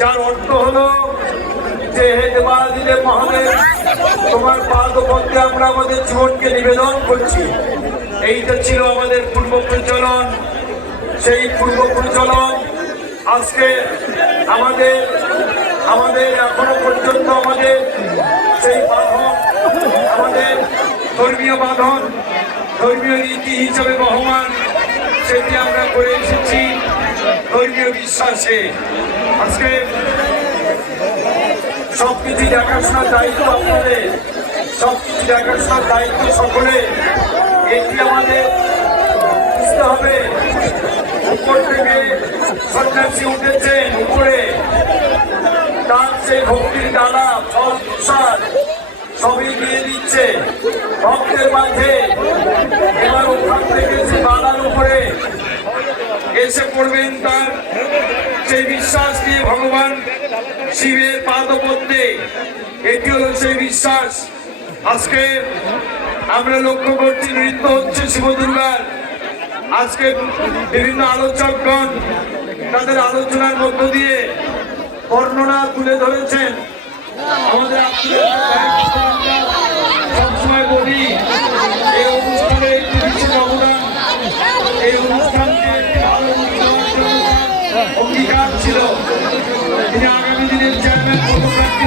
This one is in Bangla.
যার অর্থ হলো যে হে দেবাদিদেব মহাদেব তোমার পাদপদ্মে আমরা আমাদের জীবনকে নিবেদন করছি। এইটা ছিল আমাদের পূর্ব প্রচলন। সেই পূর্ব প্রচলন আজকে আমাদের আমাদের এখনও পর্যন্ত আমাদের সেই বাঁধন, আমাদের ধর্মীয় বাঁধন, ধর্মীয় রীতি হিসাবে বহমান। সেটি আমরা করে এসেছি ধর্মীয় বিশ্বাসে। আজকে সব সবকিছু দেখাশোনার দায়িত্ব আপনাদের, সবকিছু দেখাশোনার দায়িত্ব সকলে। এটি আমাদের বুঝতে হবে, উপর থেকে সন্ন্যাসী উঠেছেন উপরে, তার সেই ভক্তির ডালা ফল প্রসাদ সবই দিয়ে দিচ্ছে। ভক্তের মাঝে পড়বেন তার সেই বিশ্বাস দিয়ে ভগবান শিবের পাদপদ্মে। এটি হলো সেই বিশ্বাস। আজকে আমরা লক্ষ্য করছি নৃত্য হচ্ছে শিব দুর্গার আজকে বিভিন্ন আলোচকগণ তাদের আলোচনার মধ্য দিয়ে বর্ণনা তুলে ধরেছেন। আমাদের ছিল। তিনি আগামী দিনের চেয়ারম্যান পদপ্রার্থী